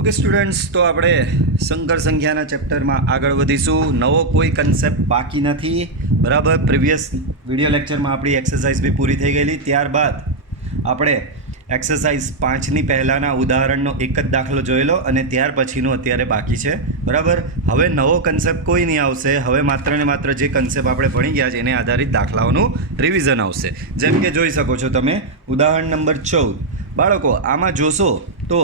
Okay students, તો આપણે સંકર સંખ્યાના ચેપ્ટરમાં આગળ વધીશું. નવો કોઈ કન્સેપ્ટ બાકી નથી, બરાબર. પ્રીવિયસ વિડીયો લેક્ચરમાં આપણી એક્સરસાઇઝ બી પૂરી થઈ ગયેલી. ત્યારબાદ આપણે એક્સરસાઇઝ 5ની પહેલાંના ઉદાહરણનો એક જ દાખલો જોયેલો અને ત્યાર પછીનો અત્યારે બાકી છે, બરાબર. હવે નવો કન્સેપ્ટ કોઈ નહીં આવશે. હવે માત્ર ને માત્ર જે કન્સેપ્ટ આપણે ભણી ગયા છે એને આધારિત દાખલાઓનું રિવિઝન આવશે. જેમ કે જોઈ શકો છો તમે ઉદાહરણ નંબર 14. બાળકો આમાં જોશો તો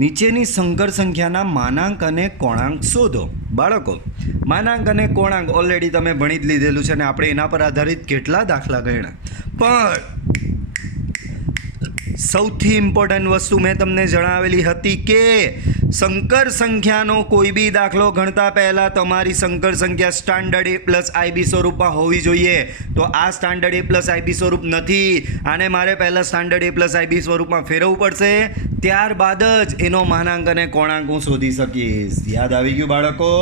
નીચેની સંકર સંખ્યાના માનાંક અને કોણાંક શોધો. બાળકો માનાંક અને કોણાંક ઓલરેડી તમે ભણી જ લીધેલું છે અને આપણે એના પર આધારિત કેટલા દાખલા ગણ્યા. પણ સૌથી ઇમ્પોર્ટન્ટ વસ્તુ મેં તમને જણાવેલી હતી કે સંકર સંખ્યાનો કોઈ બી દાખલો ગણતા પહેલાં તમારી સંકર સંખ્યા સ્ટાન્ડર્ડ A પ્લસ IB સ્વરૂપમાં હોવી જોઈએ. તો આ સ્ટાન્ડર્ડ A પ્લસ IB સ્વરૂપ નથી. આને મારે પહેલાં સ્ટાન્ડર્ડ A પ્લસ IB સ્વરૂપમાં ફેરવવું પડશે. ત્યારબાદ જ એનો માનાંક અને કોણાંક હું શોધી શકીશ. યાદ આવી ગયું બાળકો?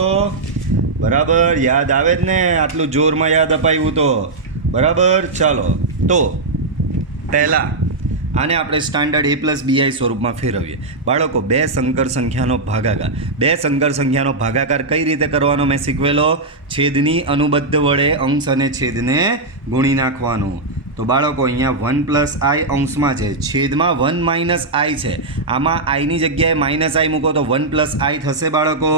બરાબર, યાદ આવે જ ને? આટલું જોરમાં યાદ અપાયું તો બરાબર. ચાલો, તો પહેલાં આને આપણે સ્ટાન્ડર્ડ A પ્લસ BI સ્વરૂપમાં ફેરવીએ. બાળકો બે સંકર સંખ્યાનો ભાગાકાર. બે સંકર સંખ્યાનો ભાગાકાર કઈ રીતે કરવાનો મેં શીખવેલો? છેદની અનુબદ્ધ વડે અંશ અને છેદને ગુણી નાખવાનું. તો બાળકો અહીંયા 1 પ્લસ I અંશમાં છે, છેદમાં 1 માઇનસ I છે. આમાં આઈની જગ્યાએ માઇનસ I મૂકો તો 1 પ્લસ I થશે બાળકો.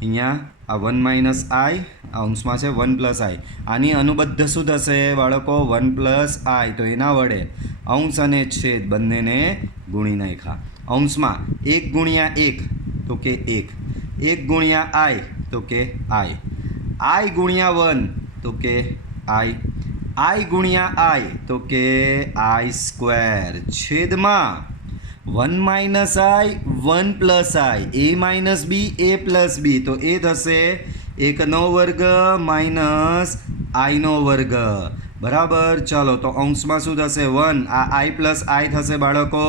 અહીંયા આ 1 માઇનસ I અંશમાં છે 1 પ્લસ I. આની અનુબદ્ધ શું થશે બાળકો? 1 પ્લસ I. તો એના વડે અંશ અને છેદ બંનેને ગુણી નાખ્યા. અંશમાં 1 ગુણ્યા 1 તો કે 1, 1 ગુણ્યા I તો કે I ગુણ્યા 1 તો કે I ગુણ્યા I તો કે I સ્ક્વેર, છેદમાં 1 minus I 1 plus I, A minus B A plus B. તો એ થશે 1નો વર્ગ માઇનસ Iનો વર્ગ, બરાબર. ચાલો, તો અંશમાં શું થશે? 1. આ I પ્લસ I થશે બાળકો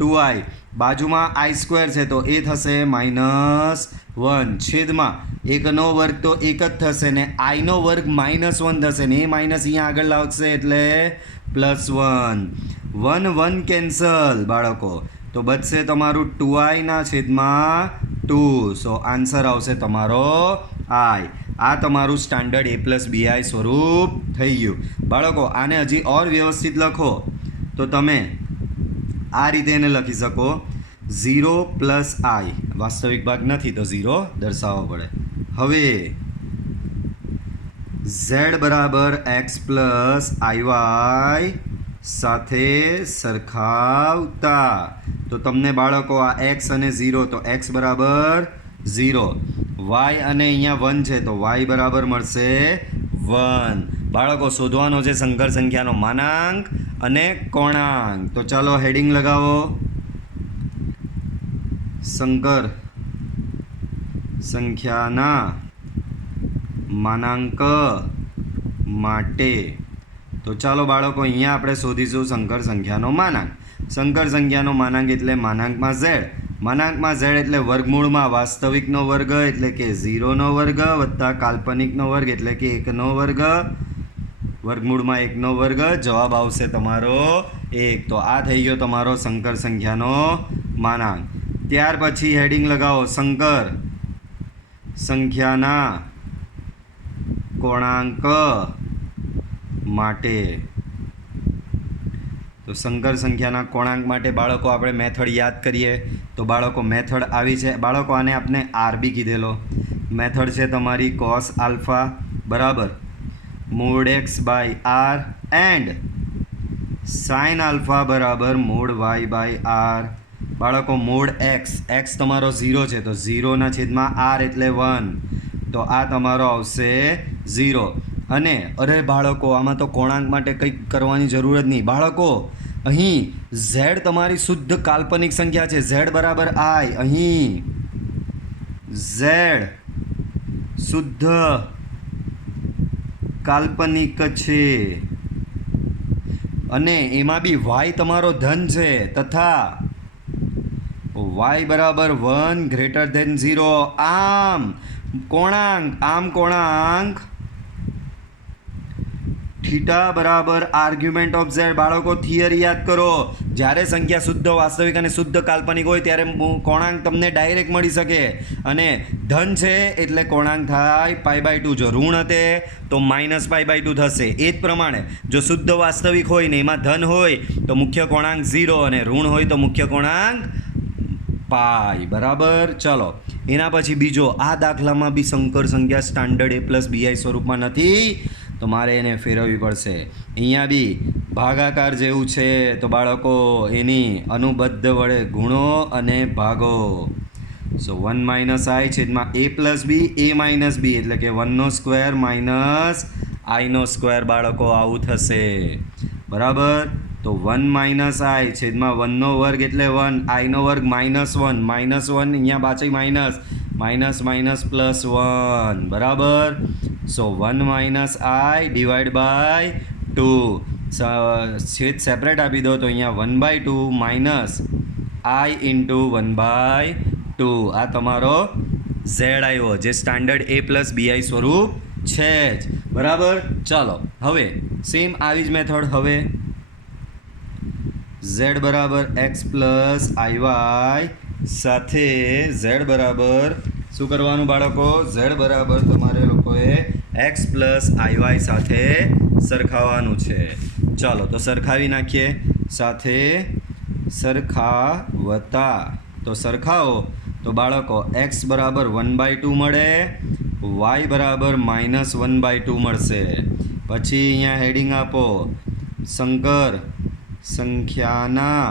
2I. બાજુમાં I સ્ક્વેર છે તો એ થશે -1, છેદમાં 1નો વર્ગ તો 1 જ થશે ને Iનો વર્ગ -1 થશે ને એ માઇનસ અહીંયા આગળ લાવશે એટલે +1. 1 1 કેન્સલ બાળકો, તો બચશે તમારું 2I ના છેદમાં 2. સો આન્સર આવશે તમારો I. આ તમારું સ્ટાન્ડર્ડ A પ્લસ BI સ્વરૂપ થઈ ગયું. બાળકો આને હજી ઓર વ્યવસ્થિત લખો તો તમે આ રીતે એને લખી શકો 0 પ્લસ I. વાસ્તવિક ભાગ નથી તો 0 દર્શાવવો પડે. હવે Z બરાબર X પ્લસ IY સાથે સરખાવતા તો તમને બાળકો આ X અને 0 તો X બરાબર 0, Y અને અહીંયા 1 છે તો Y બરાબર મળશે 1. બાળકો શોધવાનો છે સંકર સંખ્યાનો માનાંક અને કોણાંક. તો ચાલો હેડિંગ લગાવો, સંકર સંખ્યાના માનાંક માટે. તો ચાલો બાળકો અહીંયા આપણે શોધીશું સંકર સંખ્યાનો માનાંક. સંકર સંખ્યાનો માનાંક એટલે માનાંકમાં Z. માનાંકમાં Z એટલે વર્ગમૂળમાં વાસ્તવિકનો વર્ગ એટલે કે 0નો વર્ગ વત્તા કાલ્પનિકનો વર્ગ એટલે કે 1નો વર્ગ, વર્ગમૂળમાં 1નો વર્ગ. જવાબ આવશે તમારો 1. તો આ થઈ ગયો તમારો સંકર સંખ્યાનો માનાંક. ત્યાર પછી હેડિંગ લગાવો સંકર સંખ્યાના કોણાંક માટે. તો સંકર સંખ્યાના કોણાંક માટે બાળકો આપણે મેથડ યાદ કરીએ તો બાળકો મેથડ આવી છે. બાળકો આને આપણે RB કીધેલો. મેથડ છે તમારી cos આલ્ફા બરાબર mod x by R and sin alpha બરાબર mod y બાય R. બાળકો mod x તમારો 0 છે તો 0ના છેદમાં R એટલે 1, તો આ તમારો આવશે 0. અને અરે બાળકો આમાં તો કોણાંક માટે કંઈક કરવાની જરૂર જ નહીં. બાળકો અહીં Z તમારી શુદ્ધ કાલ્પનિક સંખ્યા છે, Z બરાબર I. અહીં Z શુદ્ધ કાલ્પનિક છે અને એમાં બી Y તમારો ધન છે તથા Y બરાબર 1 ગ્રેટર ધેન 0. આમ કોણાંક થીટા બરાબર આર્ગ્યુમેન્ટ ઓફ ઝેડ. બાળકો થિયરી યાદ કરો. જ્યારે સંખ્યા શુદ્ધ વાસ્તવિક અને શુદ્ધ કાલ્પનિક હોય ત્યારે કોણાંક તમને ડાયરેક્ટ મળી શકે. અને ધન છે એટલે કોણાંક થાય π/2. જો ઋણ હતે તો -π/2 થશે. એ જ પ્રમાણે જો શુદ્ધ વાસ્તવિક હોય ને એમાં ધન હોય તો મુખ્ય કોણાંક 0 અને ઋણ હોય તો મુખ્ય કોણાંક પાઈ. બરાબર. ચલો એના પછી બીજો, આ દાખલામાં બી સંકર સંખ્યા સ્ટાન્ડર્ડ A+BI સ્વરૂપમાં નથી તો મારે એને ફેરવવી પડશે. અહીંયા બી ભાગાકાર જેવું છે તો બાળકો એની અનુબદ્ધ વડે ગુણો અને ભાગો. સો 1 - i છેદમાં A+B, A - B એટલે કે 1² - i². બાળકો આવું થશે. બરાબર. તો 1 - i છેદમાં 1² એટલે 1, i² -1, -1 અહીંયા પાછી માઇનસ +1. બરાબર. સો 1 - i ડિવાઈડ બાય 2. છેદ સેપરેટ આપી દો તો અહીંયા 1/2 -i × 1/2. આ તમારો ઝેડ આવ્યો જે સ્ટાન્ડર્ડ A+BI સ્વરૂપ છે જ. બરાબર. ચાલો હવે સેમ આવી જ મેથડ. હવે z બરાબર x + iy સાથે z બરાબર શું કરવાનું બાળકો? z બરાબર તમારે લોકોએ x + iy સાથે સરખાવવાનું છે. ચાલો તો સરખાવી નાખીએ. સાથે સરખાવતા તો સરખાવો તો બાળકો x બરાબર 1/2 મળે, y બરાબર -1/2 મળશે. પછી અહીંયા હેડિંગ આપો સંકર સંખ્યાના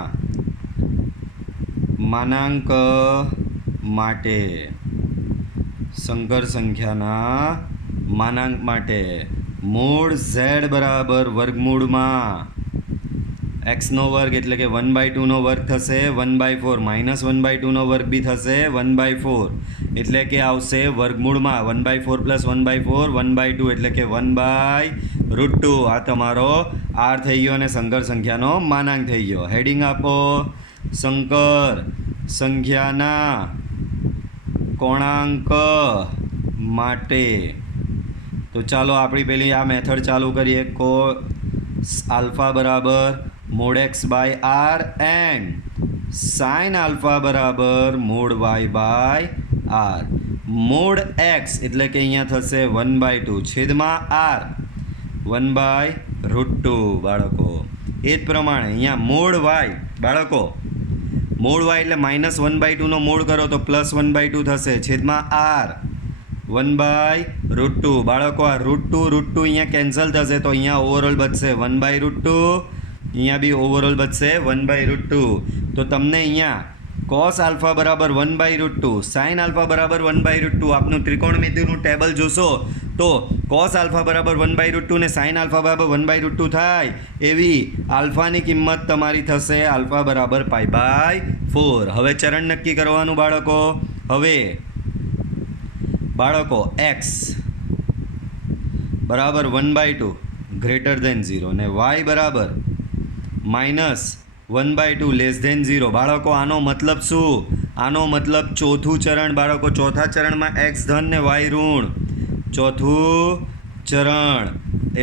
માનાંક માટે. સંકર સંખ્યાના માનાંક માટે મૂળ z બરાબર વર્ગમૂળમાં x² એટલે કે 1/2 વર્ગ થશે, 1/4 -1/2 વર્ગ બી થશે, 1/4 એટલે કે આવશે વર્ગમૂળમાં 1/4 + 1/4 1/2 એટલે કે 1/√2. આ તમારો r થઈ ગયો અને સંકર સંખ્યાનો માનાંક થઈ ગયો. હેડિંગ આપો સંકર સંખ્યાના કોણાંક માટે. તો ચાલો આપણી પેલી આ મેથડ ચાલુ કરીએ. α બરાબર |x/r એન્ડ sin α બરાબર |y/r. |x એટલે કે અહીંયા થશે 1/2 છેદમાં r 1/√2. બાળકો એ જ પ્રમાણે અહીંયા |y બાળકો |y એટલે -1/2 નો મોડ કરો તો +1/2 થશે છેદમાં r 1/√2. બાળકો આ √2 અહીંયા કેન્સલ થશે તો અહીંયા ઓવરઓલ બચશે 1/√2. અહીંયા બી ઓવરઓલ બચશે 1/√2. તો તમને અહીંયા cos α બરાબર 1/√2, sin α બરાબર 1/√2 આપનું ત્રિકોણમિતિનું ટેબલ જોશો તો cos α બરાબર 1/√2 ને sin α બરાબર 1/√2 થાય એવી આલ્ફાની કિંમત તમારી થશે α બરાબર π/4. હવે ચરણ નક્કી કરવાનું બાળકો. હવે બાળકો x બરાબર 1/2 > 0 ને y બરાબર -1/2 <0. બાળકો આનો મતલબ શું? આનો મતલબ ચોથું ચરણ. બાળકો ચોથા ચરણમાં x ધન ને y ઋણ. ચોથું ચરણ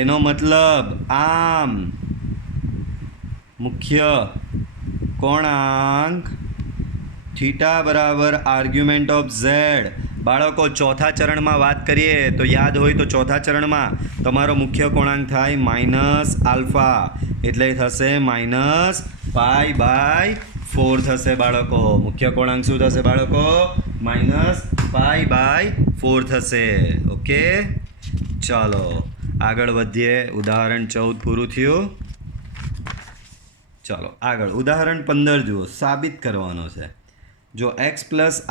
એનો મતલબ આમ મુખ્ય કોણાંક થીટા બરાબર આર્ગ્યુમેન્ટ ઓફ z. બાળકો ચોથા ચરણમાં વાત કરીએ તો યાદ હોય તો ચોથા ચરણમાં તમારો મુખ્ય કોણાંક થાય -α એટલે થશે -π/4 થશે બાળકો. મુખ્ય કોણાંક શું થશે બાળકો? -π/4 થશે. ઓકે ચાલો આગળ વધીએ. ઉદાહરણ 14 પૂરું થયું. ચાલો આગળ ઉદાહરણ 15 જુઓ. સાબિત કરવાનો છે. જો x +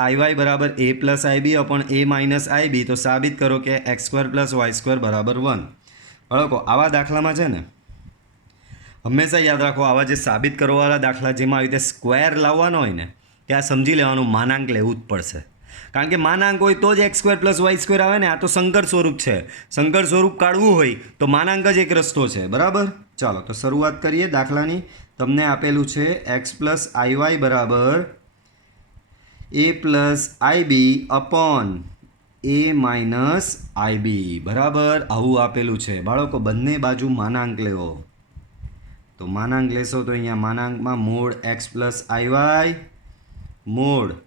iy બરાબર a + ib upon a - ib તો સાબિત કરો કે x² + y² બરાબર 1. બાળકો આવા દાખલામાં છે ને હંમેશા યાદ રાખો, આવા જે સાબિત કરવાવાળા દાખલા જેમાં આવી રીતે સ્ક્વેર લાવવાનો હોય ને ત્યાં સમજી લેવાનું માનાંક લેવું જ પડશે. કારણ કે માનાંક હોય તો જ x² + y² આવે ને. આ તો સંકર સ્વરૂપ છે. સંકર સ્વરૂપ કાઢવું હોય તો માનાંક જ એક રસ્તો છે. બરાબર. ચાલો તો શરૂઆત કરીએ દાખલાની. તમને આપેલું છે x + iy બરાબર a + ib upon A minus IB બરાબર આવું આપેલું છે બાળકો બંને બાજુ માનાંક લેવો તો માનાંક લેશો તો અહીંયા માનાંકમાં mod x plus i y mod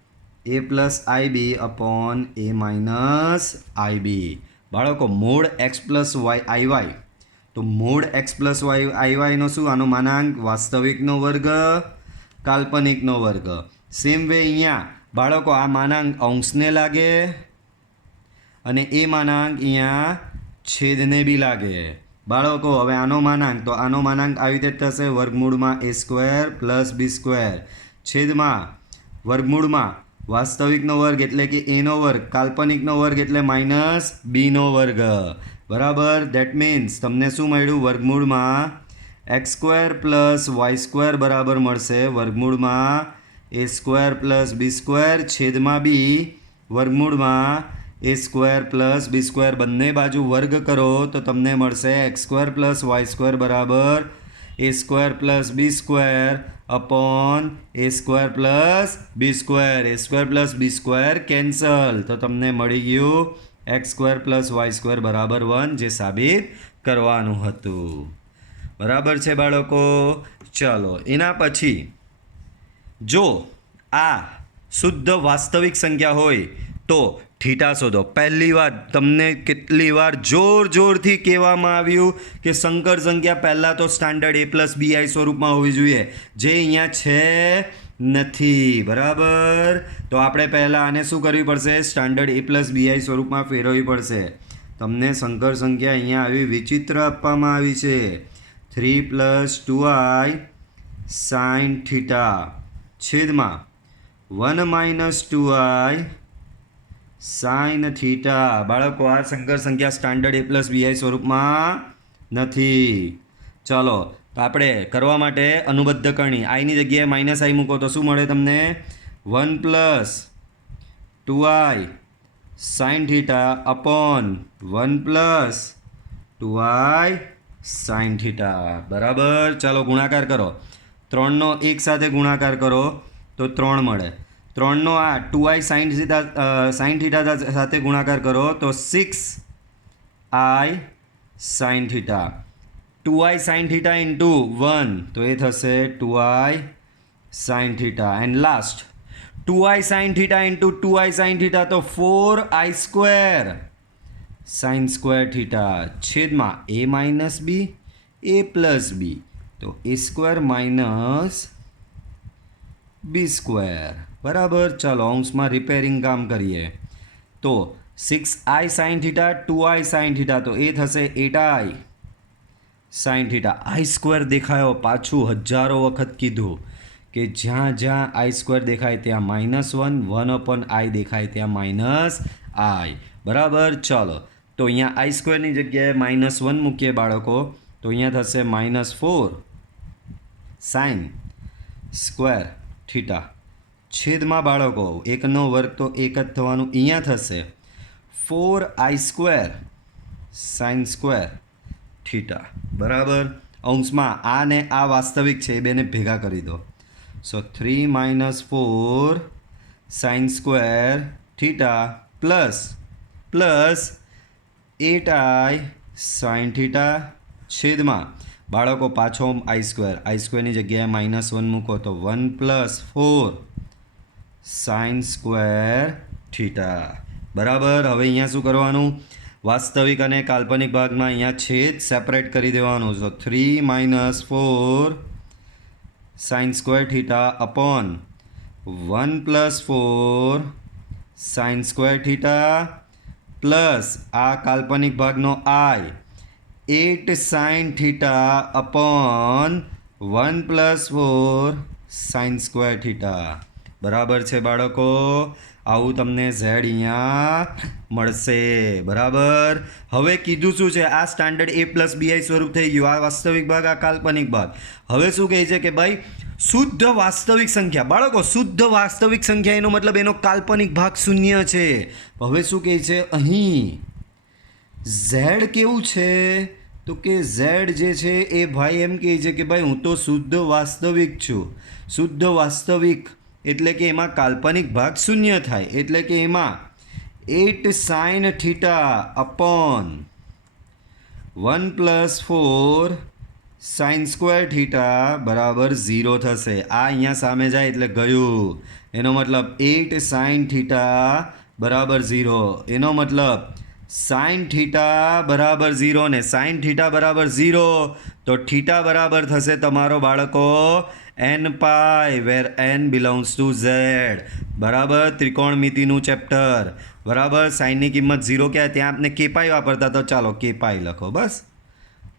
a plus i b upon a minus i b બાળકો mod x plus y i y તો મોડ એક્સ પ્લસ વાય આઈવાયનો શું આનો માનાંક વાસ્તવિકનો વર્ગ કાલ્પનિકનો વર્ગ સેમ વે અહીંયા બાળકો આ માનાંક અંશને લાગે અને એ માનાંક અહીંયા છેદને બી લાગે બાળકો હવે આનો માનાંક તો આનો માનાંક આવી રીતે થશે વર્ગમૂળમાં A square plus B square છેદમાં વર્ગમૂળમાં વાસ્તવિકનો વર્ગ એટલે કે એનો વર્ગ કાલ્પનિકનો વર્ગ એટલે માઇનસ બીનો વર્ગ બરાબર ધેટ મીન્સ તમને શું મળ્યું વર્ગમૂળમાં X square plus Y square બરાબર મળશે વર્ગમૂળમાં A square plus B square છેદમાં બી વર્ગમૂળમાં A square plus B square બંને બાજુ વર્ગ કરો તો તમને મળશે X square plus Y square બરાબર A square plus B square upon A square plus B square cancel તો તમને મળી ગયું X square plus Y square બરાબર 1 જે સાબિત કરવાનું હતું બરાબર છે બાળકો ચાલો એના પછી જો આ શુદ્ધ વાસ્તવિક સંખ્યા હોય તો થીટા શોધો પહેલી વાર તમને કેટલી વાર જોરથી કહેવામાં આવ્યું કે સંકર સંખ્યા પહેલાં તો સ્ટાન્ડર્ડ એ પ્લસ બીઆઈ સ્વરૂપમાં હોવી જોઈએ જે અહીંયા છે નથી બરાબર તો આપણે પહેલાં આને શું કરવી પડશે સ્ટાન્ડર્ડ એ પ્લસ બીઆઈ સ્વરૂપમાં ફેરવવી પડશે તમને સંકર સંખ્યા અહીંયા આવી વિચિત્ર આપવામાં આવી છે 3 + 2i sin થીટા છેદમાં 1 - 2i સાઇન થીટા બાળકો આ સંકર સંખ્યા સ્ટાન્ડર્ડ એ પ્લસ બીઆઈ સ્વરૂપમાં નથી ચાલો તો આપણે કરવા માટે અનુબદ્ધ કરણી આઈની જગ્યાએ માઇનસ આઈ મૂકો તો શું મળે તમને 1 + 2i sine theta upon 1 + 2i sine theta બરાબર ચાલો ગુણાકાર કરો 3નો એક સાથે ગુણાકાર કરો તો 3 મળે 3નો આ 2i સાઇન થીટા સાથે ગુણાકાર કરો તો 6i sine theta 2i sine theta into 1 તો એ થશે 2i sine theta and last 2i sine theta into 2i sine theta તો 4i square sine square theta છેદમાં a minus B a plus B તો a square minus B square બરાબર ચાલો અંશમાં repairing કામ કરીએ તો 6i sine theta 2i sine theta તો એ થશે 8i sine theta i square દેખાયો પાછું હજારો વખત કીધું કે જ્યાં જ્યાં આઈ સ્ક્વેર દેખાય ત્યાં -1 1/i દેખાય ત્યાં -i બરાબર ચાલો તો અહીંયા આઈ સ્ક્વેરની જગ્યાએ -1 મૂકીએ બાળકો તો અહીંયા થશે -4 સાઇન સ્ક્વેર થીટા છેદમાં બાળકો એકનો વર્ગ તો એક જ થવાનું અહીંયા થશે 4i square sine square theta બરાબર અંશમાં આ ને આ વાસ્તવિક છે એ બેને ભેગા કરી દો સો 3 - 4 sign square theta plus 8i sine theta છેદમાં બાળકો પાછો આઈ સ્ક્વેરની જગ્યાએ -1 મૂકો તો 1 + 4 સાઇન સ્ક્વેર થીટા બરાબર હવે અહીંયા શું કરવાનું વાસ્તવિક અને કાલ્પનિક ભાગમાં અહીંયા છેદ સેપરેટ કરી દેવાનું તો 3 - 4 sign square theta upon 1 + 4 sign square theta plus આ કાલ્પનિક ભાગનો આઈ 8 sine theta upon 1 + 4 sign square theta બરાબર છે બાળકો આવું તમને ઝેડ અહીંયા મળશે બરાબર હવે કીધું શું છે આ સ્ટાન્ડર્ડ એ પ્લસ બીઆઈ સ્વરૂપ થઈ ગયું આ વાસ્તવિક ભાગ આ કાલ્પનિક ભાગ હવે શું કહે છે કે ભાઈ શુદ્ધ વાસ્તવિક સંખ્યા બાળકો શુદ્ધ વાસ્તવિક સંખ્યા એનો મતલબ એનો કાલ્પનિક ભાગ શૂન્ય છે હવે શું કહે છે અહીં ઝેડ કેવું છે તો કે ઝેડ જે છે એ ભાઈ એમ કહે છે કે ભાઈ હું તો શુદ્ધ વાસ્તવિક છું શુદ્ધ વાસ્તવિક એટલે કે એમાં કાલ્પનિક ભાગ શૂન્ય થાય એટલે કે એમાં 8 sin theta upon 1 + 4 sin square theta બરાબર 0 થશે. આ અહીંયા સામે જાય એટલે ગયું. એનો મતલબ 8 sin થીટા બરાબર 0. એનો મતલબ sin થીટા બરાબર 0 ને sin થીટા બરાબર 0 તો થીટા બરાબર થશે તમારો બાળકો n pi where n belongs to z. બરાબર, ત્રિકોણમિતિનું ચેપ્ટર. બરાબર, સાઇનની કિંમત 0 ક્યાં, ત્યાં આપણે કે પાઈ વાપરતા, તો ચાલો કે પાઈ લખો. બસ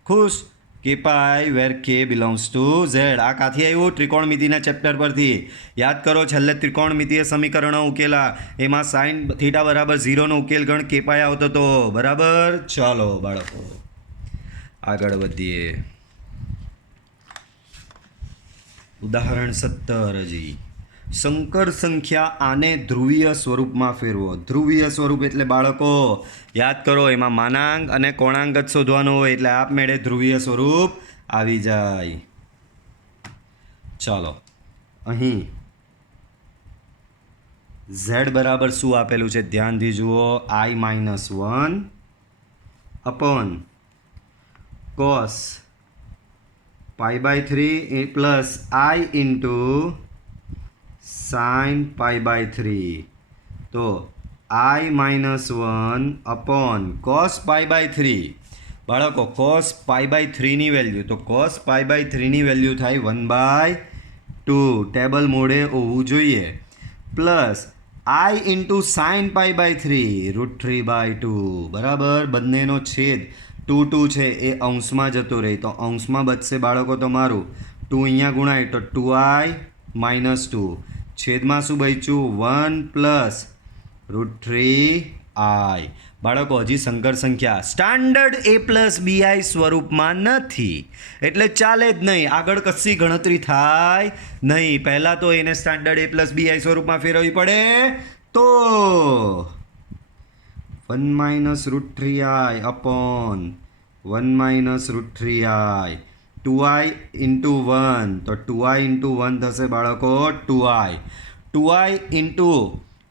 ખુશ. કે પાઈ વેર કે બિલોંગ્સ ટુ ઝેડ. આ કાથી આવ્યું? ત્રિકોણમિતિના ચેપ્ટર પરથી. યાદ કરો, છેલ્લે ત્રિકોણમિતિય સમીકરણો ઉકેલા, એમાં સાઇન થીટા બરાબર 0 નો ઉકેલ ગણ કે પાઈ આવતો હતો. બરાબર, ચાલો બાળકો આગળ વધીએ. ઉદાહરણ 17 હજી. સંકર સંખ્યા આને ધ્રુવીય સ્વરૂપમાં ફેરવો. ધ્રુવીય સ્વરૂપ એટલે બાળકો યાદ કરો, એમાં માનાંક અને કોણાંક જ શોધવાનો હોય, એટલે આપમેળે ધ્રુવીય સ્વરૂપ આવી જાય. ચાલો, અહીં z બરાબર શું આપેલું છે ધ્યાનથી જુઓ. i-1 upon cos π/3 plus i into sin π/3. તો i-1 અપોન cos π/3. બાળકો cos π/3 ની વેલ્યુ, તો cos π/3 ની વેલ્યુ થાય 1/2. ટેબલ મોડે હોવું જોઈએ. Plus i into sin π/3 √3/2. બરાબર, બંનેનો છેદ 2 છે એ અંશમાં જતો રહે, તો અંશમાં બચશે બાળકો તમારું 2 અહીંયા ગુણાય તો 2i - 2. છેદમાં શું બચ્યું? 1 પ્લસ √3i. બાળકો હજી સંકર સંખ્યા સ્ટાન્ડર્ડ a+bi સ્વરૂપમાં નથી, એટલે ચાલે જ નહીં, આગળ કશી ગણતરી થાય નહીં. પહેલાં તો એને સ્ટાન્ડર્ડ a+bi સ્વરૂપમાં ફેરવવી પડે. તો 1 - √3i upon 1 - √3i. 2i into 1, તો 2i ઇન્ટુ 1 થશે બાળકો 2i. 2i ઇન્ટુ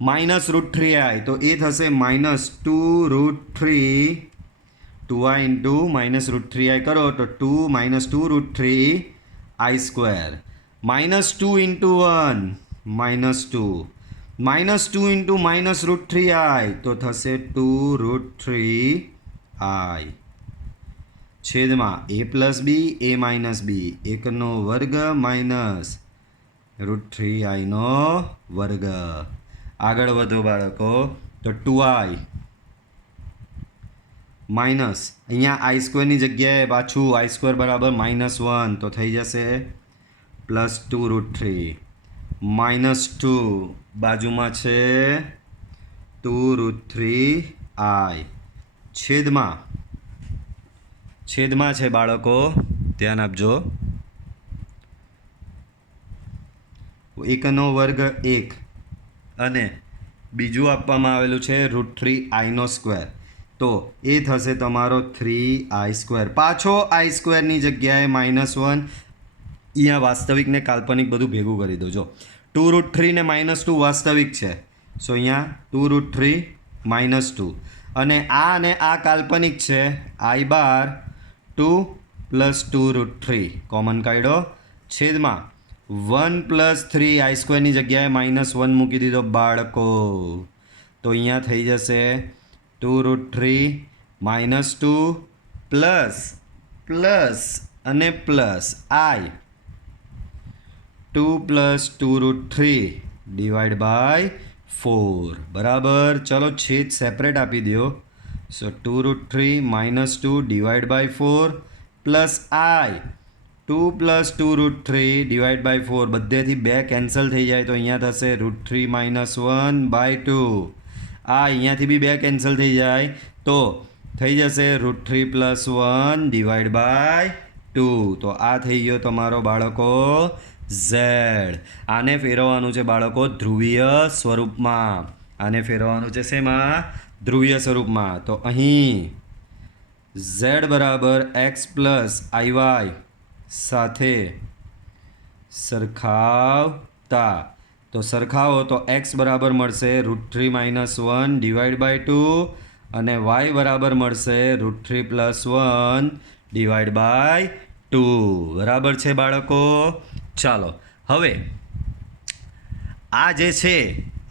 -√3i, તો એ થશે -2√3. 2i ઇન્ટુ -√3i કરો તો 2 - 2√3i². -2 ઇન્ટુ 1 -2. -2 ઇન્ટુ -√3i તો થશે 2√3i. છેદમાં a+b a-b, 1 વર્ગ માઇનસ √3i². આગળ વધો બાળકો. તો 2i માઇનસ અહીંયા i² ની જગ્યાએ પાછું i² બરાબર -1, તો થઈ જશે +2√3. -2 બાજુમાં છે 2√3i. છેદમાં છે બાળકો, ધ્યાન આપજો, 1 વર્ગ 1 અને બીજું આપવામાં આવેલું છે √3i², તો એ થશે તમારો 3i². પાછો i² ની જગ્યાએ -1. અહીંયા વાસ્તવિક ને કાલ્પનિક બધું ભેગું કરી દો. જો 2√3 ને -2 વાસ્તવિક છે, સો અહીંયા 2√3 -2, અને આ કાલ્પનિક છે. i² 2 + 2√3 કોમન કાઢો. છેદમાં 1 + 3i² ની જગ્યાએ -1 મૂકી દીધો બાળકો, તો અહીંયા થઈ જશે 2√3 -2 પ્લસ અને પ્લસ i 2 + 2√3 / 4. બરાબર, ચલો છેદ સેપરેટ આપી દો. સો 2√3 -2 / 4 પ્લસ i 2 + 2√3 / 4. બધેથી 2 કેન્સલ થઈ જાય, તો અહીંયા થશે √3 - 1/2. આ અહીંયાથી બી 2 કેન્સલ થઈ જાય, તો થઈ જશે √3 + 1 / 2. તો આ થઈ ગયો તમારો બાળકો z. આને ફેરવવાનું છે બાળકો ધ્રુવીય સ્વરૂપમાં. આને ફેરવવાનું છે શેમાં? ધ્રુવીય સ્વરૂપમાં. તો અહીં z બરાબર x + iy સાથે સરખાવતા, તો તો સરખાવો તો x બરાબર મળશે √3 - 1 / 2 અને y બરાબર મળશે √3 + 1 / 2 બરાબર છે બાળકો. ચાલો હવે આ જે છે,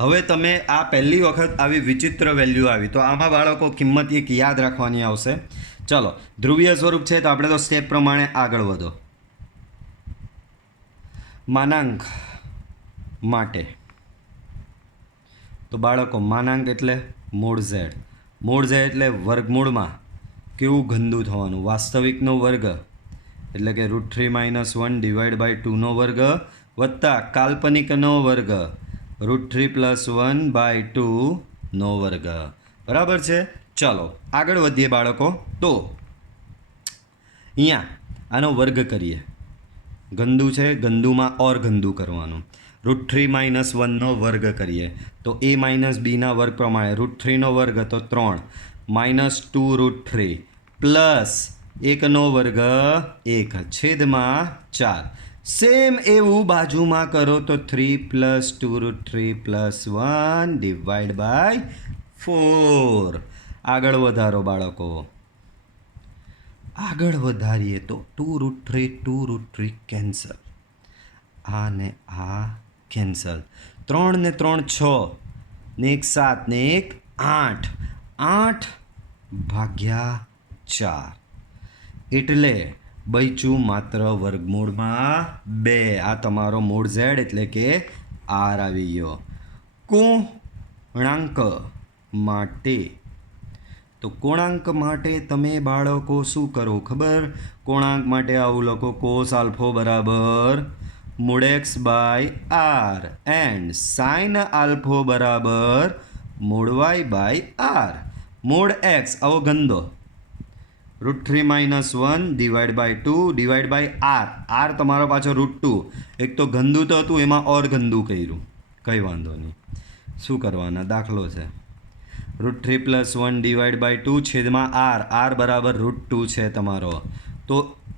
હવે તમે આ પહેલી વખત આવી વિચિત્ર વેલ્યુ આવી તો આમાં બાળકો કિંમત એક યાદ રાખવાની આવશે. ચાલો ધ્રુવીય સ્વરૂપ છે તો આપણે તો સ્ટેપ પ્રમાણે આગળ વધો. માનાંક માટે તો બાળકો માનાંક એટલે મૂળ z. મૂળ z એટલે વર્ગમૂળમાં કેવું ગંદુ થવાનું, વાસ્તવિકનો વર્ગ એટલે કે √3 - 1 / 2 નો વર્ગ વત્તા કાલ્પનિકનો વર્ગ √3 + 1 / 2 નો વર્ગ. બરાબર છે. ચાલો આગળ વધીએ બાળકો. તો અહીંયા આનો વર્ગ કરીએ. ગંદુ છે, ગંદુમાં ઓર ગંદુ કરવાનું. √3 - 1 નો વર્ગ કરીએ તો a - b ના વર્ગ પ્રમાણે √3 નો વર્ગ તો 3 -2√3 પ્લસ 1 નો વર્ગ 1 છેદમાં 4. સેમ એવું બાજુમાં કરો તો 3 + 2√3 + 1 / 4. આગળ વધારો બાળકો. આગળ વધારીએ તો 2√3 કેન્સલ, આ ને આ કેન્સલ. 3 ને 3 6 ને 1 7 ને 1 8 8 ભાગ્યા 4 એટલે બચ્યું માત્ર વર્ગમૂળમાં 2. આ તમારો મૂળ z એટલે કે r આવી ગયો. કોણાંક માટે તો કોણાંક માટે તમે બાળકો શું કરો ખબર? કોણાંક માટે આવું લખો cos આલ્ફો બરાબર મૂળ x / r એન્ડ sin આલ્ફો બરાબર મૂળ y / r. મૂળ x આવો ગંદો √3 - 1 / 2 / r. r તમારો પાછો √2. એક તો ગંદુ તો હતું એમાં ઓર ગંદુ કર્યું. કંઈ વાંધો નહીં, શું કરવાના, દાખલો છે. √3 + 1 / 2 છેદમાં r. r બરાબર √2 છે તમારો. તો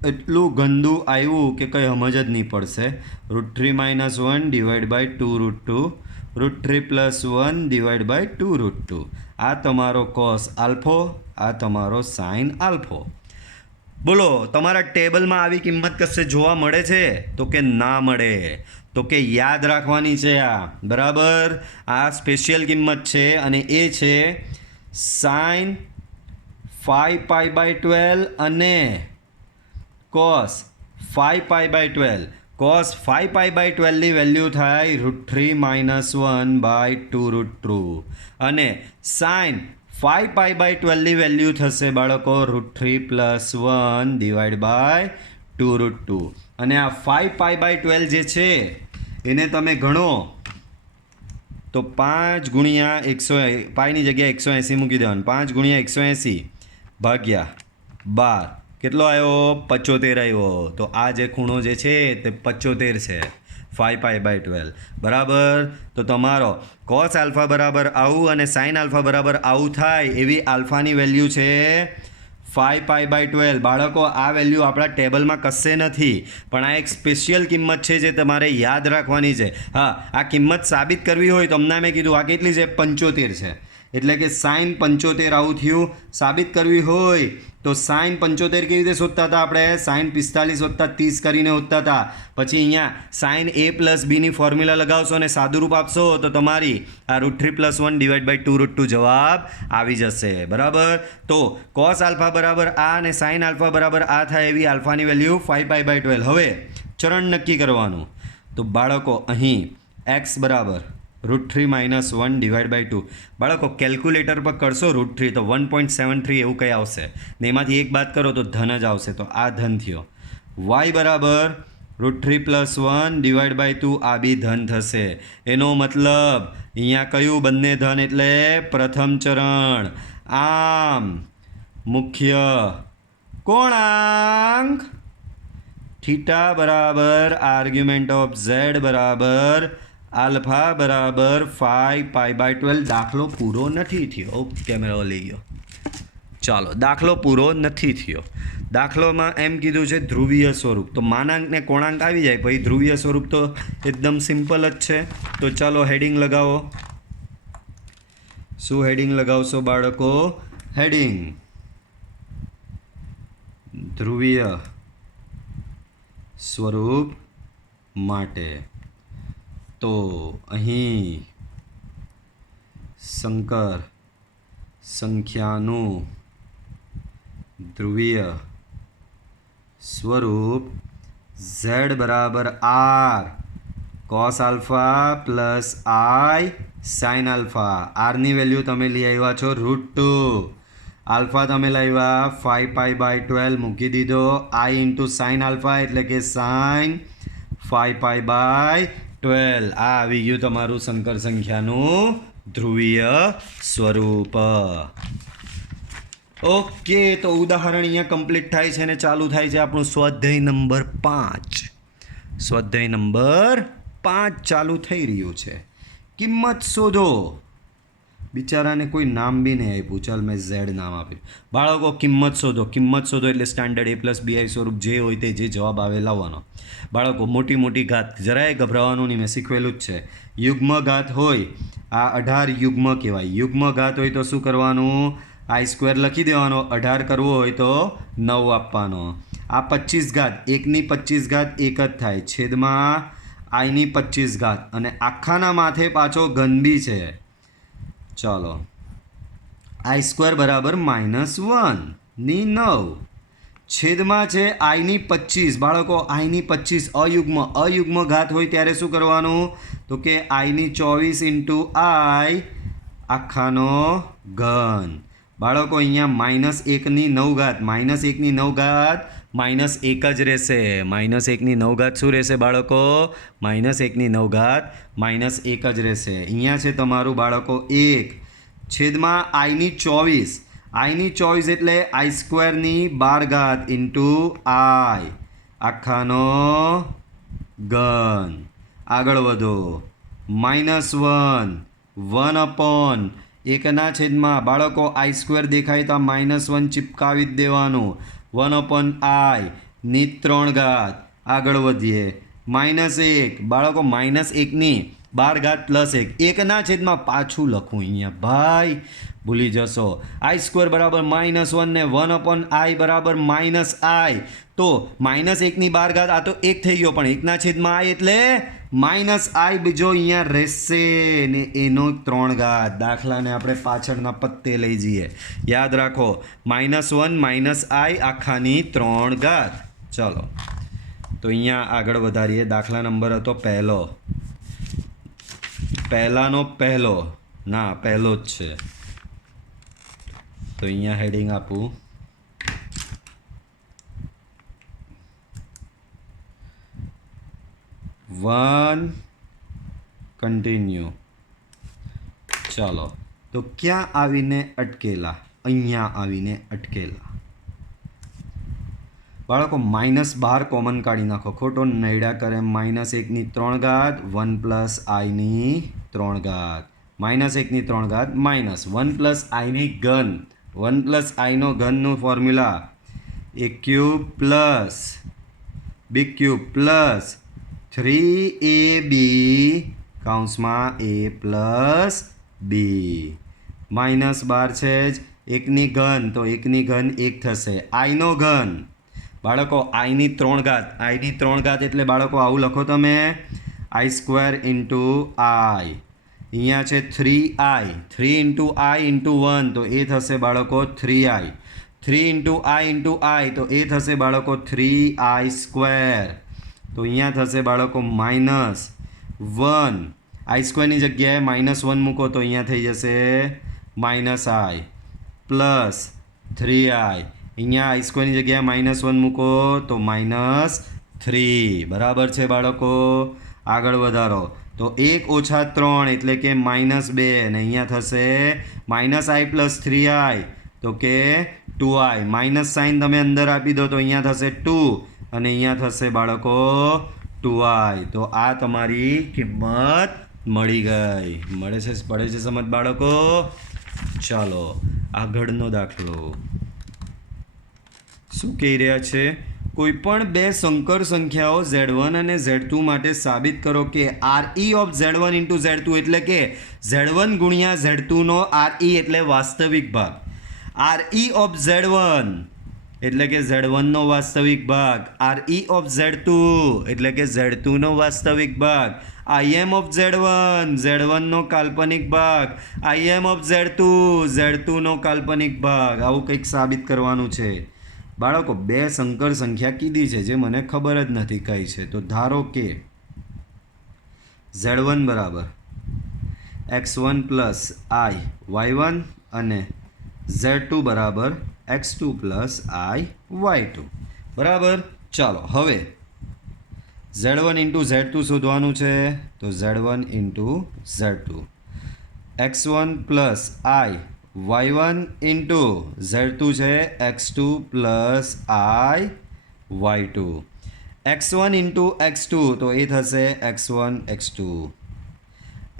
એટલું ગંદુ આવ્યું કે કંઈ સમજ જ નહીં પડશે. √3 - 1 / 2√2 √3 + 1 / 2√2. આ તમારો cos આલ્ફો, આ તમારો sin આલ્ફો. બોલો તમારા ટેબલમાં આવી કિંમત કશે જોવા મળે છે? તો કે ના મળે. તો કે યાદ રાખવાની છે આ. બરાબર, આ સ્પેશિયલ કિંમત છે અને એ છે sin 5π/12 અને cos 5π/12. cos 5π/12 ની વેલ્યુ થાય √3 - 1 / 2√2 અને sin 5π/12 ની વેલ્યુ થશે બાળકો √3 + 1 / 2√2. અને આ 5π/12 જે છે એને તમે ગણો તો 5 × 100, પાઈની જગ્યાએ 180 મૂકી દેવાનું. 5 × 180 ભાગ્યા 12 કેટલો આવ્યો? 75 આવ્યો. તો આ જે ખૂણો જે છે તે 75 છે, 5π/12. બરાબર. તો તમારો cos આલ્ફા બરાબર આવું અને sin આલ્ફા બરાબર આવું થાય એવી આલ્ફાની વેલ્યુ છે 5π/12. બાળકો આ વેલ્યુ આપણા ટેબલમાં કશે નથી, પણ આ એક સ્પેશિયલ કિંમત છે જે તમારે યાદ રાખવાની છે. હા, આ કિંમત સાબિત કરવી હોય તો હમણાં મેં કીધું આ કેટલી છે? 75 છે. એટલે કે sin 75 આવું થયું. સાબિત કરવી હોય તો sin 75 કેવી રીતે શોધતા હતા આપણે? sin 45 + 30 કરીને શોધતા હતા. પછી અહીંયા sin a + b ની ફોર્મ્યુલા લગાવશો અને સાદુરૂપ આપશો તો તમારી આ √3 + 1 / 2√2 જવાબ આવી જશે. બરાબર. તો cos આલ્ફા બરાબર આ અને sin આલ્ફા બરાબર આ થાય એવી આલ્ફાની વેલ્યુ 5π/12. હવે ચરણ નક્કી કરવાનું. તો બાળકો અહીં x બરાબર √3 - 1 / 2. બાળકો કેલ્ક્યુલેટર પર કરશો √3 તો 1.73 એવું કંઈ આવશે ને એમાંથી એક બાદ કરો તો ધન જ આવશે. તો આ ધન થયો. y બરાબર √3 + 1 / 2 આ બી ધન થશે. એનો મતલબ અહીંયા કયું બંને ધન એટલે પ્રથમ ચરણ. આમ મુખ્ય કોણાંક થીટા બરાબર આર્ગ્યુમેન્ટ ઓફ z બરાબર આલ્ફા બરાબર 5π/12. દાખલો પૂરો નથી થયો. કેમેરો લઈ ગયો. ચાલો, દાખલો પૂરો નથી થયો. દાખલોમાં એમ કીધું છે ધ્રુવીય સ્વરૂપ, તો માનાંક ને કોણાંક આવી જાય પછી ધ્રુવીય સ્વરૂપ તો એકદમ સિમ્પલ જ છે. તો ચાલો હેડિંગ લગાવો. શું હેડિંગ લગાવશો બાળકો? હેડિંગ ધ્રુવીય સ્વરૂપ માટે. તો અહીં સંકર સંખ્યાનું ધ્રુવીય સ્વરૂપ z બરાબર r cos alpha plus i sin alpha. આરની વેલ્યુ તમે લઈ આવ્યા છો √2, આલ્ફા તમે લાવ્યા 5π/12 મૂકી દીધો, i ઇન્ટુ સાઇન આલ્ફા એટલે કે સાઇન 5π/12. આ આવી ગયું તમારું સંકર સંખ્યાનું ધ્રુવીય સ્વરૂપ. ઓકે, તો ઉદાહરણ અહીંયા કમ્પ્લીટ થાય છે અને ચાલુ થાય છે આપણું સ્વાધ્યાય નંબર 5. સ્વાધ્યાય નંબર 5 ચાલુ થઈ રહ્યું છે. કિંમત શોધો. બિચારાને કોઈ નામ બી નહીં આપ્યું, ચાલ મેં ઝેડ નામ આપ્યું. બાળકો કિંમત શોધો. કિંમત શોધો એટલે સ્ટાન્ડર્ડ A+BI સ્વરૂપ જે હોય તે જે જવાબ આવે લાવવાનો. બાળકો મોટી મોટી ઘાત જરાય ગભરાવાનું નહીં, મેં શીખવેલું જ છે. યુગ્મ ઘાત હોય આ 18 યુગ્મ કહેવાય. યુગ્મ ઘાત હોય તો શું કરવાનું? i² લખી દેવાનો. 18 કરવો હોય તો 9 આપવાનો. આ 25 ઘાત 1ની 25 ઘાત 1 જ થાય, છેદમાં iની 25 ઘાત, અને આખાના માથે પાછો ઘન બી છે. ચાલો i² બરાબર -1 ની 9, છેદમાં છે iની 25. બાળકો iની 25 અયુગ્મ ઘાત હોય ત્યારે શું કરવાનું? તો કે iની 24 ઇન્ટુ i આખાનો ઘન. બાળકો અહીંયા -1ની 9 ઘાત, -1ની 9 ઘાત -1 જ રહેશે. -1ની 9 ઘાત શું રહેશે બાળકો? -1ની 9 ઘાત -1 જ રહેશે. અહીંયા છે તમારું બાળકો 1, છેદમાં iની 24. iની 24 એટલે i² ની 12 ઘાત ઇન્ટુ i આખાનો ઘન. આગળ વધો. -1 1/, એકના છેદમાં બાળકો i² દેખાય તો -1 ચિપકાવી જ દેવાનું. 1/i ની 3 ઘાત. આગળ વધીએ. -1 બાળકો -1ની 12 ઘાત પ્લસ 1, એકના છેદમાં પાછું લખું અહીંયા ભાઈ, ભૂલી જશો. i² બરાબર -1 ને 1/i બરાબર -i. તો -1ની 12 ઘાત આ તો 1 થઈ ગયો, પણ એકના છેદમાં i એટલે -i બીજો અહીંયા રહેશે ને એનો 3 ઘાત. દાખલાને આપણે પાછળના પત્તે લઈ જઈએ. યાદ રાખો, -1 -i આખાની 3 ઘાત. ચલો તો અહીંયા આગળ વધારીએ. દાખલા નંબર હતો પહેલો. પહેલાનો પહેલો ના પહેલો જ છે, તો અહીંયા હેડિંગ આપું વન કન્ટિન્યુ. ચાલો તો ક્યાં આવીને અટકેલા? અહીંયા આવીને અટકેલા. બાળકો -12 કોમન કાઢી નાખો, ખોટો નૈડા કરે. -1ની 3 ઘાત 1 + iની 3 ઘાત, -1ની 3 ઘાત -1 + iની ઘન. 1 + iનો ઘનનું ફોર્મ્યુલા a³ + b³ + 3ab કૌંસમાં a + b. -12 છે જ, 1ની ઘન તો 1ની ઘન 1 થશે. iનો ઘન બાળકો iની 3 ઘાત. iની 3 ઘાત એટલે બાળકો આવું લખો તમે, i² ઇન્ટુ i. અહીંયા છે 3i, 3 ઇન્ટુ i ઇન્ટુ 1 તો એ થશે બાળકો 3i. 3 into i into i તો એ થશે બાળકો 3i². તો અહીંયા થશે બાળકો -1. i² ની જગ્યાએ -1 મૂકો તો અહીંયા થઈ જશે -i પ્લસ 3i. અહીંયા i² ની જગ્યાએ -1 મૂકો તો -3. બરાબર છે બાળકો? આગળ વધારો તો 1 - 3 એટલે કે -2, અને અહીંયા થશે -i + 3i તો કે 2i. માઇનસ સાઇન તમે અંદર આપી દો તો અહીંયા થશે 2, અને અહીંયા થશે બાળકો 2i. તો આ તમારી કિંમત મળી ગઈ. પડે છે સમજ બાળકો? ચાલો આગળનો દાખલો. શું કહી રહ્યા છે? કોઈપણ બે સંકર સંખ્યાઓ Z1 અને Z2 માટે સાબિત કરો કે RE of Z1 into Z2 એટલે કે Z1 ગુણ્યા Z2 નો RE એટલે વાસ્તવિક ભાગ, RE ઓફ Z1 એટલે કે Z1 નો વાસ્તવિક ભાગ, RE ઓફ Z2 એટલે કે Z2 નો વાસ્તવિક ભાગ, IM ઓફ Z1 Z1 નો કાલ્પનિક ભાગ, IM ઓફ Z2 Z2 નો કાલ્પનિક ભાગ. આવું કંઈક સાબિત કરવાનું છે. બાળકો બે સંકર સંખ્યા કીધી છે જે મને ખબર જ નથી કઈ છે. તો ધારો કે Z1 બરાબર x1 પ્લસ i y1 અને Z2 બરાબર x2 પ્લસ i y2 બરાબર. ચાલો હવે Z1 ઇન્ટુ Z2 શોધવાનું છે. તો Z1 into Z2 x1 plus i y1 into Z2 છે x2 plus i y2, x1 into x2 તો એ થશે x1 x2,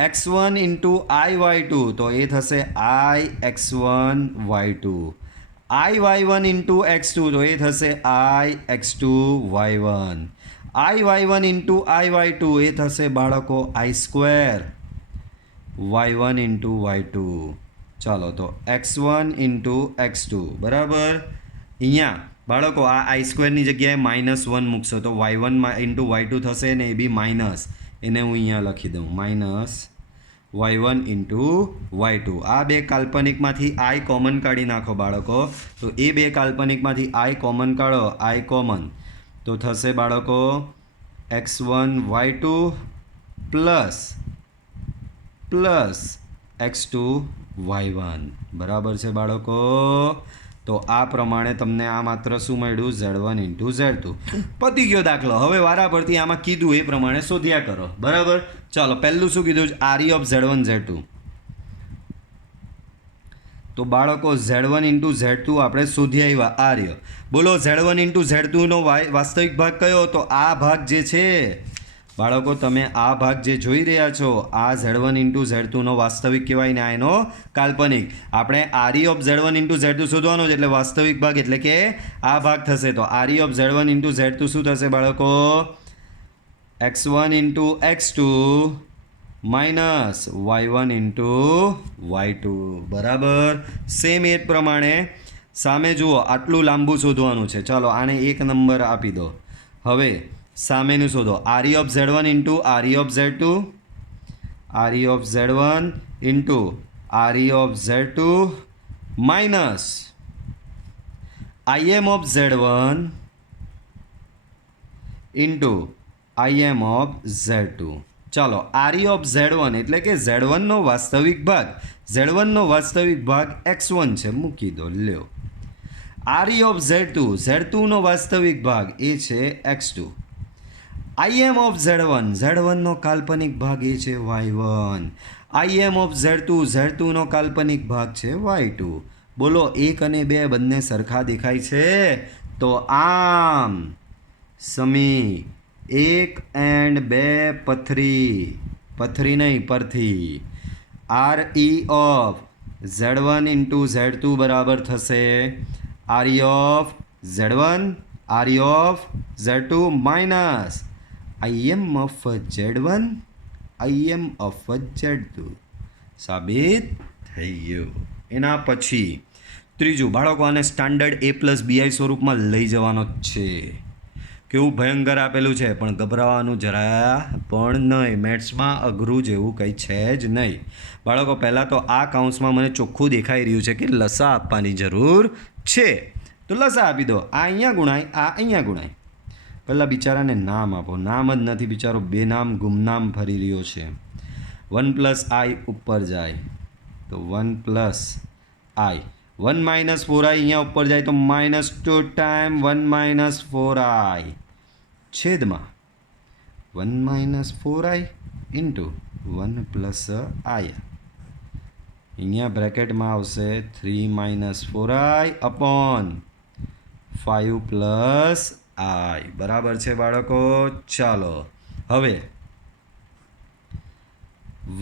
x1 into i y2 તો એ થશે i x1 y2, i y1 into x2 તો એ થશે i x2 y1, i y1 into i y2 એ થશે બાળકો i square y1 into y2. ચાલો તો x1 ઇન્ટુ x2 બરાબર. અહીંયા બાળકો આ આઈ સ્ક્વેરની જગ્યાએ -1 મૂકશો તો y1 ઇન્ટુ y2 થશે ને એ બી માઇનસ, એને હું અહીંયા લખી દઉં માઇનસ y1 ઇન્ટુ y2. આ બે કાલ્પનિકમાંથી i કોમન કાઢી નાખો બાળકો. તો એ બે કાલ્પનિકમાંથી i કોમન કાઢો, i કોમન તો થશે બાળકો x1 y2 plus x2 y1 બરાબર છે બાળકો. તો આ પ્રમાણે તમને આ માત્ર શું મળ્યું? Z1 into Z2. પતી ગયો દાખલો. હવે વારા પરથી આમાં કીધું એ પ્રમાણે શોધ્યા કરો બરાબર. ચાલો પહેલું શું કીધું? RE of Z1 Z2. તો બાળકો Z1 ઇન્ટુ Z2 આપણે શોધી આવ્યા આર્ય. બોલો Z1 ઇન્ટુ Z2 નો વાસ્તવિક ભાગ કયો? તો આ ભાગ જે છે બાળકો તમે આ ભાગ જે જોઈ રહ્યા છો આ Z1 ઇન્ટુ Z2 નો વાસ્તવિક કહેવાય ને આ એનો કાલ્પનિક. આપણે RE of Z1 into Z2 શોધવાનો છે એટલે વાસ્તવિક ભાગ એટલે કે આ ભાગ થશે. તો RE of Z1 into Z2 શું થશે બાળકો? x1 into x2 minus y1 into y2 બરાબર. સેમ એ જ પ્રમાણે સામે જુઓ આટલું લાંબુ શોધવાનું છે. ચાલો આને 1 નંબર આપી દો. હવે સામેનું શોધો. RE of Z1 into RE of Z2, RE of Z1 into RE of Z2 minus IM of Z1 into IM of Z2. ચાલો RE ઓફ Z1 એટલે કે Z1 નો વાસ્તવિક ભાગ, Z1 નો વાસ્તવિક ભાગ x1 છે મૂકી દો લ્યો. RE ઓફ Z2, Z2 નો વાસ્તવિક ભાગ એ છે x2. IM of Z1, Z1 નો કાલ્પનિક ભાગ એ છે y1. IM of Z2, Z2 નો કાલ્પનિક ભાગ છે y2. બોલો 1 અને 2 બંને સરખા દેખાય છે? તો આમ સમી 1 and 2 પથરી નહીં પરથી. RE of Z1 into Z2 બરાબર થશે RE of Z1 RE of Z2 minus IM of Z1 IM of Z2. સાબિત થઈ ગયું. એના પછી ત્રીજું બાળકો આને સ્ટાન્ડર્ડ A+BI સ્વરૂપમાં લઈ જવાનો જ છે. કેવું ભયંકર આપેલું છે પણ ગભરાવાનું જરા પણ નહીં. મેથ્સમાં અઘરું જેવું કંઈ છે જ નહીં બાળકો. પહેલાં તો આ કાઉન્સમાં મને ચોખ્ખું દેખાઈ રહ્યું છે કે લસા આપવાની જરૂર છે. તો લસા આપી દો. આ અહીંયા ગુણાય, આ અહીંયા ગુણાય. પહેલાં બિચારાને નામ આપો. નામ જ નથી બિચારો બેનામ ગુમનામ ફરી રહ્યો છે. 1 પ્લસ i ઉપર જાય તો 1 પ્લસ i, 1 માઇનસ 4i અહીંયા ઉપર જાય તો -2 ટાઈમ 1 માઇનસ 4i છેદમાં 1 minus 4i into 1 plus i. અહીંયા બ્રેકેટમાં આવશે 3 minus 4i upon 5 plus i બરાબર છે બાળકો. ચાલો હવે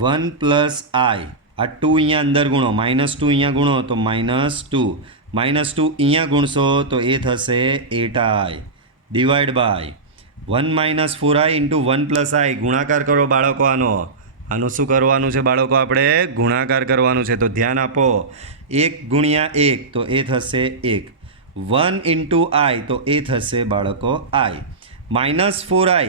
1 પ્લસ i આ 2 અહીંયા અંદર ગુણો, -2 અહીંયા ગુણો તો -2, -2 અહીંયા ગુણશો તો એ થશે 8i divide by 1 - 4i into 1 + i. ગુણાકાર કરો બાળકો આનું શું કરવાનું છે બાળકો? આપણે ગુણાકાર કરવાનું છે. તો ધ્યાન આપો, 1 × 1 તો એ થશે 1, 1 × i તો એ થશે બાળકો i, -4i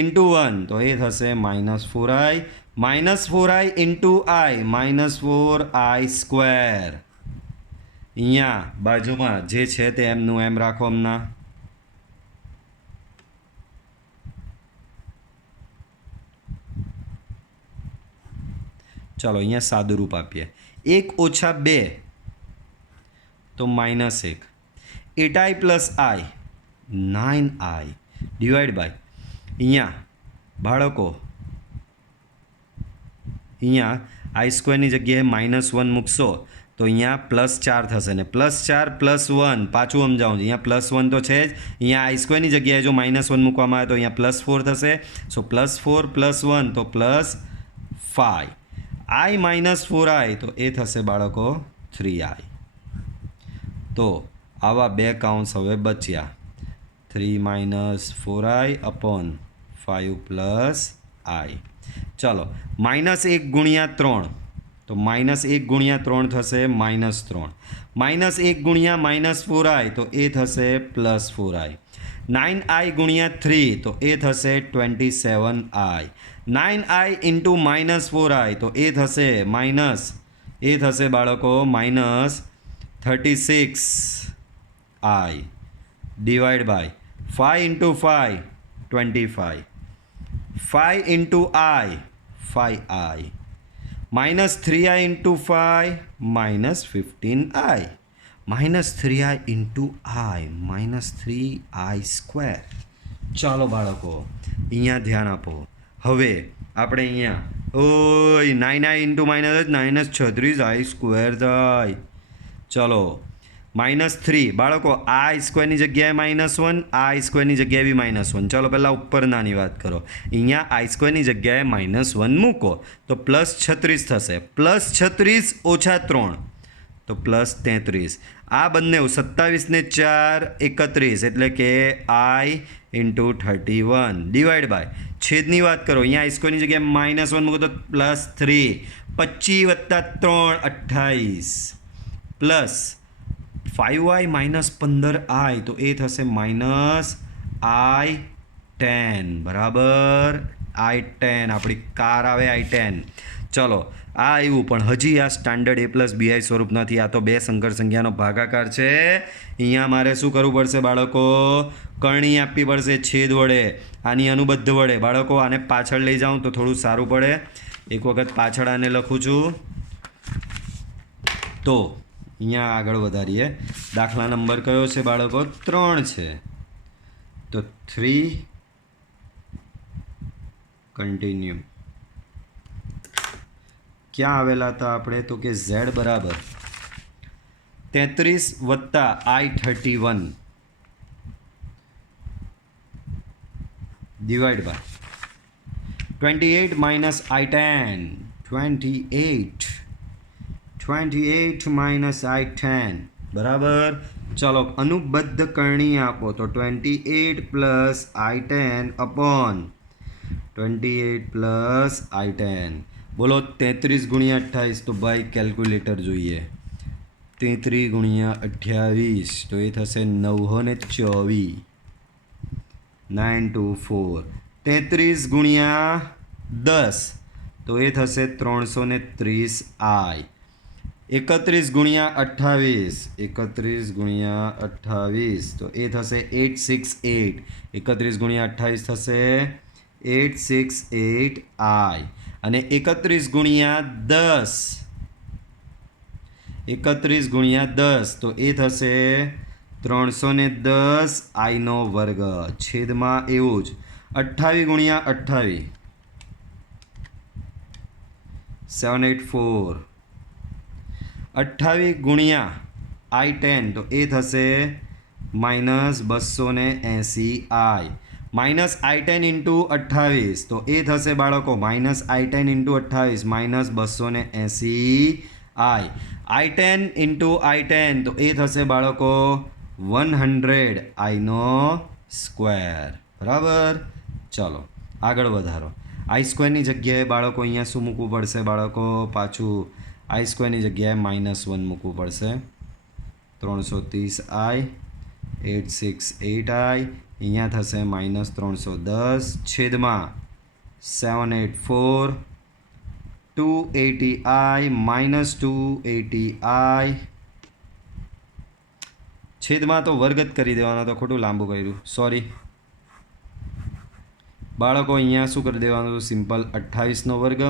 ઇન્ટુ 1 તો એ થશે -4i, -4i into i -4i². અહીંયા બાજુમાં જે છે તે એમનું એમ રાખો. હમણાં ચાલો અહીંયા સાદું રૂપ આપીએ. 1 - 2 તો -1, 8i + i 9i divide by અહીંયા બાળકો અહીંયા i² ની જગ્યાએ -1 મૂકશો તો અહીંયા +4 થશે ને +4 + 1 પાછું સમજાવું છું. અહીંયા +1 તો છે જ, અહીંયા i² ની જગ્યાએ જો -1 મૂકવામાં આવે તો અહીંયા +4 થશે. સો +4 + 1 તો +5, i -4i તો એ થશે બાળકો 3i. તો આવા બે કાઉન્ટ્સ હવે બચ્યા, 3 - 4i upon 5 + i. ચાલો -1 × 3 તો -1 × 3 થશે -3, -1 × -4i તો એ થશે +4i, 9i × 3 તો એ થશે 27i, 9i × -4i તો એ થશે બાળકો -36i divide by 5 × 5 25, 5 × i 5i, -3i × 5 -15i, -3i × i -3i². ચાલો બાળકો અહીંયા ધ્યાન આપો. હવે આપણે અહીંયા 9i × -36i² થાય. ચલો -3 બાળકો i² ની જગ્યાએ -1, i² ની જગ્યાએ બી -1. ચાલો પહેલાં ઉપરનાની વાત કરો. અહીંયા i² ની જગ્યાએ -1 મૂકો તો +36 થશે, +36 - 3 તો +33. આ બંને 27 ને 4 31 એટલે કે i × 31 ડિવાઈડ બાય છેદની વાત કરો. અહીંયા i² ની જગ્યાએ -1 મૂકો તો +3, 25 + 3 28 પ્લસ 5i - 15i તો એ થશે -i10 બરાબર. i10 આપણી કાર આવે i10. ચલો આ આવ્યું, પણ હજી આ સ્ટાન્ડર્ડ a+bi સ્વરૂપ નથી. આ તો બે સંકર સંખ્યાનો ભાગાકાર છે. અહીંયા મારે શું કરવું પડશે બાળકો? કરણી આપવી પડશે છેદ વડે, આની અનુબદ્ધ વડે. બાળકો આને પાછળ લઈ જાઉં તો થોડું સારું પડે. એક વખત પાછળ આને લખું છું. તો અહીંયા આગળ વધારીએ. દાખલા નંબર કયો છે બાળકો? 3 છે. તો 3 કન્ટિન્યુ. ક્યાં આવેલા હતા આપણે? તો કે z બરાબર 33 + i31 divide by 28 - i10, 28 - i10 બરાબર. ચલો અનુબદ્ધ કરણી આપો તો 28 + i10 upon 28 + i10. બોલો 33 × 28 તો ભાઈ કેલ્ક્યુલેટર જોઈએ. 33 × 28 તો એ થશે 924, 924. 33 × 10 તો એ થશે 330i. 31 × 28, 31 × 28 તો એ થશે 868. 31 × 28 થશે 868i. અને 31 × 10, 31 × 10 તો એ થશે 310i². છેદમાં એવું જ 28 × 28 784. 28 × i10 તો એ થશે -280i. -i10 ઇન્ટુ 28 તો એ થશે બાળકો -i10 into 28 -280 i10 into i10 તો એ થશે બાળકો 100 આઈનો સ્ક્વેર. બરાબર. ચલો આગળ વધારો. આઈ સ્ક્વેરની જગ્યાએ બાળકો અહીંયા શું મૂકવું પડશે બાળકો? પાછું આઈ સ્ક્વેરની જગ્યાએ -1 મૂકવું પડશે. 330i 868i અહીંયા થશે -310 છેદમાં 784 280i -280i છેદમાં તો વર્ગ જ કરી દેવાનો, તો ખોટું લાંબુ કર્યું, સોરી બાળકો. અહીંયા શું કરી દેવાનું? સિમ્પલ 28નો વર્ગ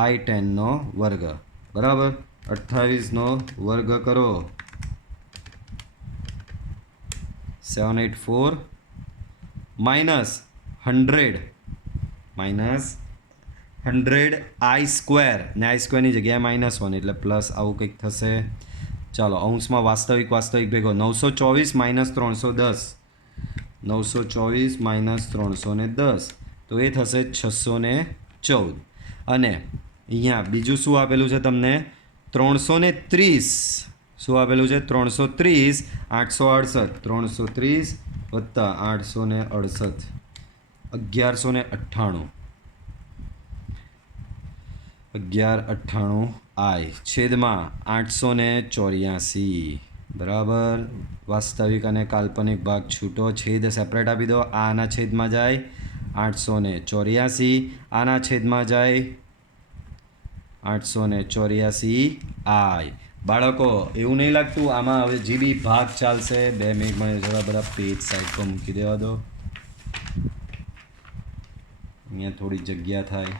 -i10નો વર્ગ. બરાબર. 28નો વર્ગ કરો 784 -100 આઈ સ્ક્વેર ને આઈ સ્ક્વેરની જગ્યાએ -1 એટલે પ્લસ આવું કંઈક થશે. ચાલો અંશમાં વાસ્તવિક ભેગો 924 -310 924 -310 તો એ થશે 614. અને અહીંયા બીજું શું આપેલું છે તમને? 330. શું આપેલું છે? 330 868 330 વત્તા 868 1198 1198 આઈ છેદમાં 884. બરાબર. વાસ્તવિક અને કાલ્પનિક ભાગ છૂટો, છેદ સેપરેટ આપી દો. આના છેદમાં જાય 884, આના છેદમાં જાય 884 આઈ. બાળકો એવું નહીં લાગતું આમાં હવે જીબી ભાગ ચાલશે? 2 મિનિટ મને જરા બધા પેજ સાઈડ પર મૂકી દેવા દો, અહીંયા થોડી જગ્યા થાય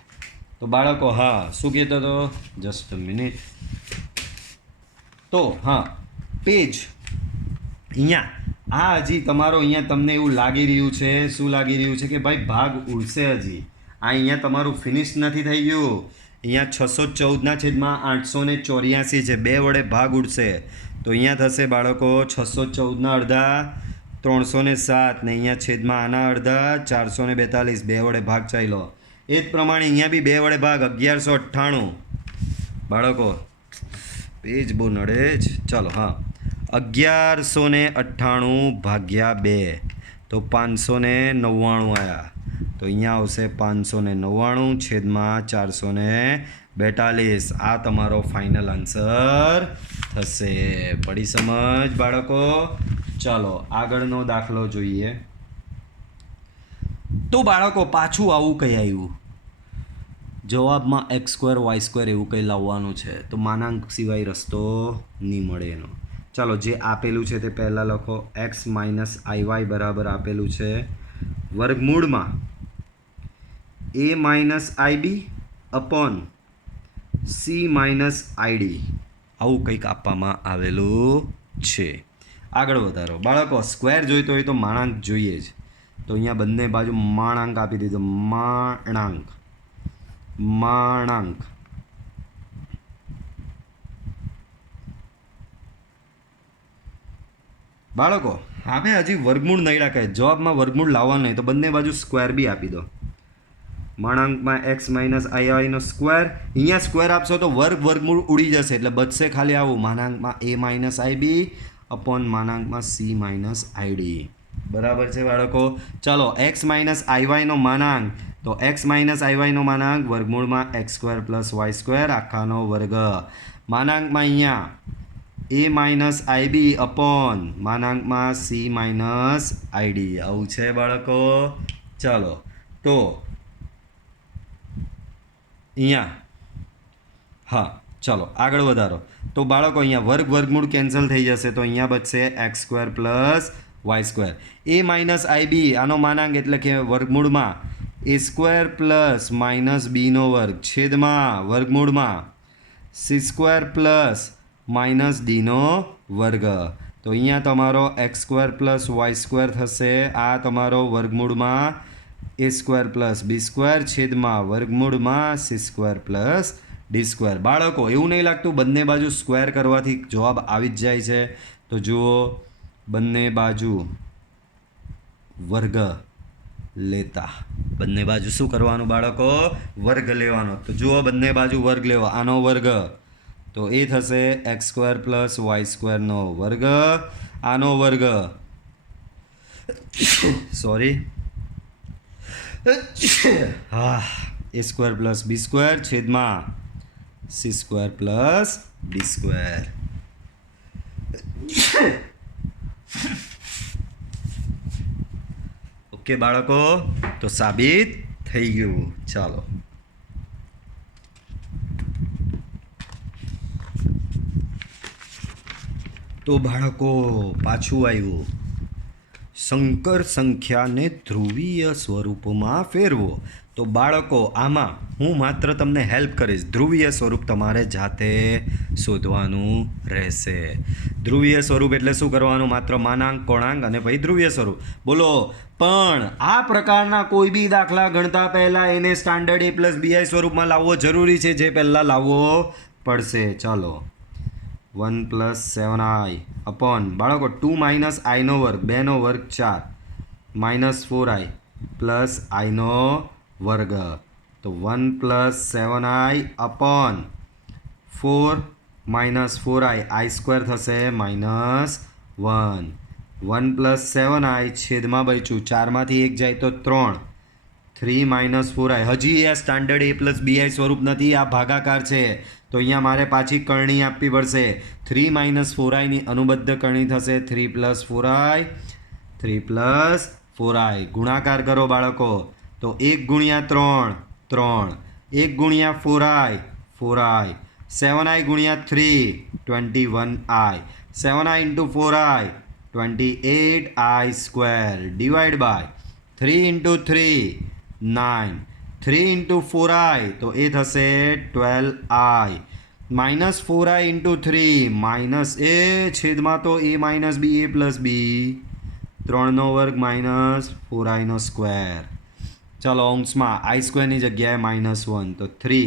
તો. બાળકો હા શું કહેતો હતો? Just minute. તો હા પેજ અહીંયા આ હજી તમારો અહીંયા તમને એવું લાગી રહ્યું છે, શું લાગી રહ્યું છે કે ભાઈ ભાગ ઉડશે હજી. આ અહીંયા તમારું ફિનિશ નથી થઈ ગયું. અહીંયા 614ના છેદમાં 884 છે, 2 વડે ભાગ ઉડશે તો અહીંયા થશે બાળકો 614ના અડધા 307 ને અહીંયા છેદમાં આના અડધા 442, 2 વડે ભાગ ચાલ્યો. એ જ પ્રમાણે અહીંયા બી 2 વડે ભાગ 1198. બાળકો પેજ બહુ નડે જ. ચાલો હા 1198 ભાગ્યા 2 તો 599 આવ્યા. તો અહીંયા આવશે 599 છેદમાં 442. આ તમારો ફાઇનલ આન્સર થશે. પડી સમજ બાળકો? ચાલો આગળનો દાખલો જોઈએ. તો બાળકો પાછું આવું કંઈ આવ્યું, જવાબમાં x² y² એવું કંઈ લાવવાનું છે તો માનાંક સિવાય રસ્તો નહીં મળે એનો. ચાલો જે આપેલું છે તે પહેલાં લખો. x - iy બરાબર આપેલું છે વર્ગમૂળમાં a - ib upon c - id આવું કંઈક આપવામાં આવેલું છે. આગળ વધારો. બાળકો સ્ક્વેર જોઈતો હોય તો માણાંક જોઈએ જ, તો અહીંયા બંને બાજુ માણાંક આપી દીધો. માણાંક બાળકો હવે હજી વર્ગમૂળ નહીં રાખે, જવાબમાં વર્ગમૂળ લાવવાનું નહીં તો બંને બાજુ સ્ક્વેર બી આપી દો. માણાંકમાં x - iy નો સ્ક્વેર, અહીંયા સ્ક્વેર આપશો તો વર્ગમૂળ ઉડી જશે એટલે બચશે ખાલી આવું માણાંકમાં a - ib અપોન માણાંકમાં c - id. બરાબર છે બાળકો? ચાલો x - iy નો માનાંક, તો x - iy નો માનાંક વર્ગમૂળમાં x² + y² આખાનો વર્ગ. માનાંકમાં અહીંયા a - ib અપોન માનાંકમાં c - id આવું છે બાળકો. ચાલો તો અહીંયા હા ચાલો આગળ વધારો. તો બાળકો અહીંયા વર્ગમૂળ કેન્સલ થઈ જશે તો અહીંયા બચશે x² + y². a - ib આનો માનાંક એટલે કે વર્ગમૂળમાં a² - b નો વર્ગ છેદમાં વર્ગમૂળમાં c² - d નો વર્ગ. તો અહીંયા તમારો x² + y² થશે. આ તમારો વર્ગમૂળમાં a² + b² છેદમાં વર્ગમૂળમાં c² + d². બાળકો એવું નહીં લાગતું બંને બાજુ સ્ક્વેર કરવાથી જવાબ આવી જ જાય છે? તો જુઓ બંને બાજુ વર્ગ લેતા. બંને બાજુ શું કરવાનું બાળકો? વર્ગ લેવાનો. તો જુઓ, બંને બાજુ વર્ગ લેવો. આનો વર્ગ તો એ થશે x² પ્લસ y² વર્ગ. આનો વર્ગ સોરી a² પ્લસ b² છેદમાં c² પ્લસ d². ઓકે બાળકો, તો સાબિત થઈ ગયું. ચાલો તો બાળકો પાછું આવ્યું, સંકર સંખ્યાને ધ્રુવીય સ્વરૂપમાં ફેરવો. તો બાળકો આમાં હું માત્ર તમને હેલ્પ કરીશ. ધ્રુવીય સ્વરૂપ તમારે જાતે શોધવાનું રહેશે. ધ્રુવીય સ્વરૂપ એટલે શું કરવાનું? માત્ર માનાંક, કોણાંક અને પછી ધ્રુવીય સ્વરૂપ. બોલો, પણ આ પ્રકારના કોઈ બી દાખલા ગણતા પહેલાં એને સ્ટાન્ડર્ડ a+bi સ્વરૂપમાં લાવવો જરૂરી છે, જે પહેલાં લાવવો પડશે. ચાલો, 1 + 7i અપોન બાળકો 2 - i² 2 વર્ગ 4 -4i પ્લસ i² તો 1 + 7i અપોન 4 - 4i i² થશે -1. 1 + 7i છેદમાં બચ્યું 4માંથી 1 જાય તો 3 3 - 4i. હજી આ સ્ટાન્ડર્ડ a+bi સ્વરૂપ નથી, આ ભાગાકાર છે. તો અહીંયા મારે પાછી કરણી આપવી પડશે. 3 - 4iની અનુબદ્ધ કરણી થશે 3 + 4i 3 + 4i. ગુણાકાર કરો બાળકો. તો 1 × 3 3, 1 × 4i 4i, 7i × 3 21i, 7i × 4i 28i², divide by 3 × 3 9, 3 × 4i તો એ થશે 12i, -4i × 3 એ છેદમાં તો a - b a + b 3 વર્ગ -4i². ચાલો અંશમાં i² ની જગ્યાએ -1 તો 3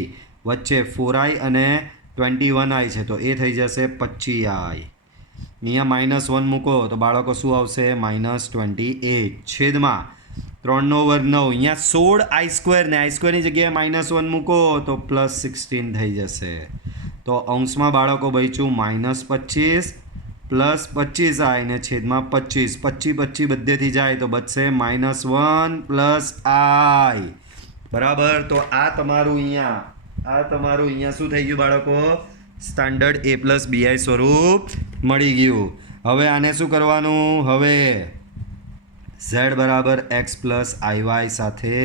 વચ્ચે 4i અને 21i છે તો એ થઈ જશે 25i. અહીંયા -1 મૂકો તો બાળકો શું આવશે? -28 છેદમાં 3 વર્ગ 9. અહીંયા 16i² ને i² ની જગ્યાએ -1 મૂકો તો +16 થઈ જશે. તો અંશમાં બાળકો બચ્યું -25 પ્લસ 25i ને છેદમાં 25. 25 બધેથી જાય તો બચશે -1 પ્લસ i. બરાબર. તો આ તમારું અહીંયા શું થઈ ગયું બાળકો? સ્ટાન્ડર્ડ a+bi સ્વરૂપ મળી ગયું. હવે આને શું કરવાનું? હવે z = x + iy સાથે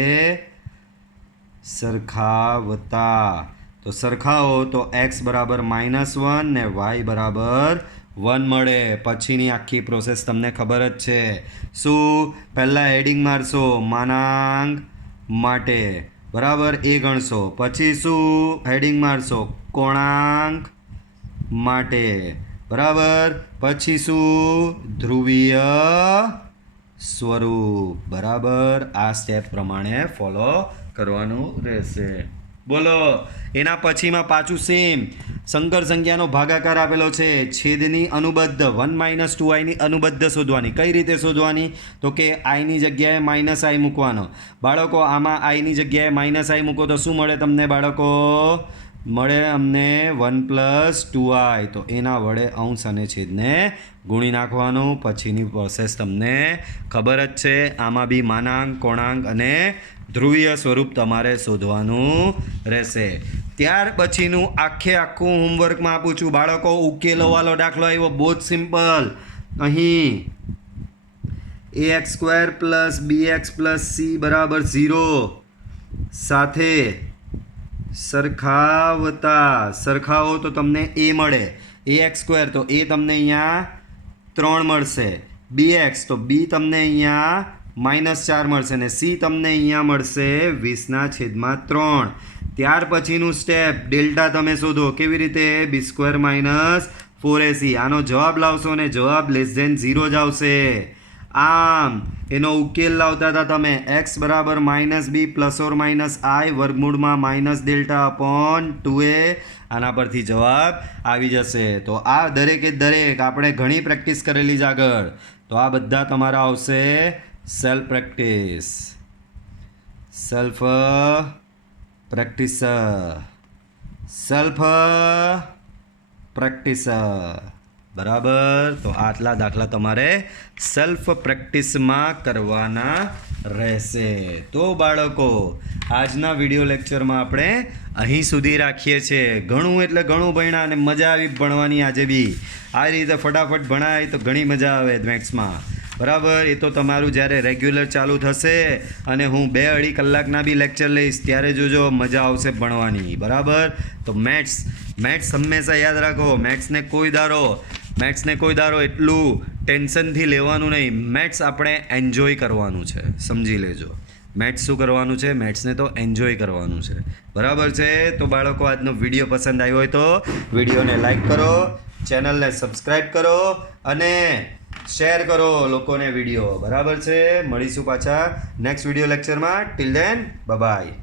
સરખાવતા. તો સરખાવો તો x = -1 ને y = 1 મળે. પછીની આખી પ્રોસેસ તમને ખબર જ છે. શું? પહેલાં હેડિંગ મારશો માનાંક માટે, બરાબર, એ ગણશો. પછી શું? હેડિંગ મારશો કોણાંક માટે, બરાબર. પછી શું? ધ્રુવીય સ્વરૂપ, બરાબર. આ સ્ટેપ પ્રમાણે ફોલો કરવાનું રહેશે. બોલો, એના પછીમાં પાછું સેમ સંકર સંખ્યાનો ભાગાકાર આપેલો છે. છેદની અનુબદ્ધ 1 - 2iની અનુબદ્ધ શોધવાની. કઈ રીતે શોધવાની? તો કે iની જગ્યાએ -i મૂકવાનો. બાળકો આમાં iની જગ્યાએ -i મૂકો તો શું મળે તમને બાળકો? મળે અમને 1 + 2i. તો એના વડે અંશ અને છેદને ગુણી નાખવાનું. પછીની પ્રોસેસ તમને ખબર જ છે. આમાં બી માનાંક, કોણાંક અને ધ્રુવીય સ્વરૂપ તમારે શોધવાનું રહેશે. ત્યાર પછીનું આખું હોમવર્કમાં આપું છું બાળકો. ઉકેલોવાળો દાખલો આવ્યો, બહુ જ સિમ્પલ. અહીં ax² + bx + c = 0 સાથે સરખાવો તો તમને a મળે. ax² તો એ તમને અહીંયા 3 મળશે. bx તો b તમને અહીંયા -4 મળશે ને c તમને અહીંયા મળશે 20/3. ત્યાર પછીનું સ્ટેપ ડેલ્ટા તમે શોધો. કેવી રીતે? b² - 4ac. આનો જવાબ લાવશો ને જવાબ <0 જ આવશે. આમ એનો ઉકેલ લાવતા હતા તમે x = -b ± i વર્ગમૂળમાં -δ/2a. આના પરથી જવાબ આવી જશે. તો આ દરેકે દરેક આપણે ઘણી પ્રેક્ટિસ કરેલી જ આગળ. તો આ બધા તમારા આવશે self practice, self practice, self practice. બરાબર. તો આટલા દાખલા તમારે સેલ્ફ પ્રેક્ટિસમાં કરવાના રહેશે. તો બાળકો, આજના વિડીયો લેક્ચરમાં આપણે અહીં સુધી રાખીએ છીએ. ઘણું એટલે ઘણું ભણ્યા અને મજા આવી ભણવાની. આજે બી આ રીતે ફટાફટ ભણાય તો ઘણી મજા આવે મેથ્સમાં. બરાબર. એ તો તમારું જ્યારે રેગ્યુલર ચાલુ થશે અને હું 2-2.5 કલાકના બી લેક્ચર લઈશ ત્યારે જોજો મજા આવશે ભણવાની. બરાબર. તો મેથ્સ હંમેશા યાદ રાખો. મેથ્સને કોઈ દારો એટલું ટેન્શનથી લેવાનું નહીં. મેથ્સ આપણે એન્જોય કરવાનું છે, સમજી લેજો. મેથ્સ શું કરવાનું છે? મેથ્સને તો એન્જોય કરવાનું છે. બરાબર છે. તો બાળકો, આજનો વિડીયો પસંદ આવ્યો હોય તો વિડીયોને લાઈક કરો, ચેનલને સબસ્ક્રાઈબ કરો અને શેર કરો લોકોને વિડીયો. બરાબર છે. મળીશું પાછા નેક્સ્ટ વિડીયો લેક્ચરમાં. Till then, by.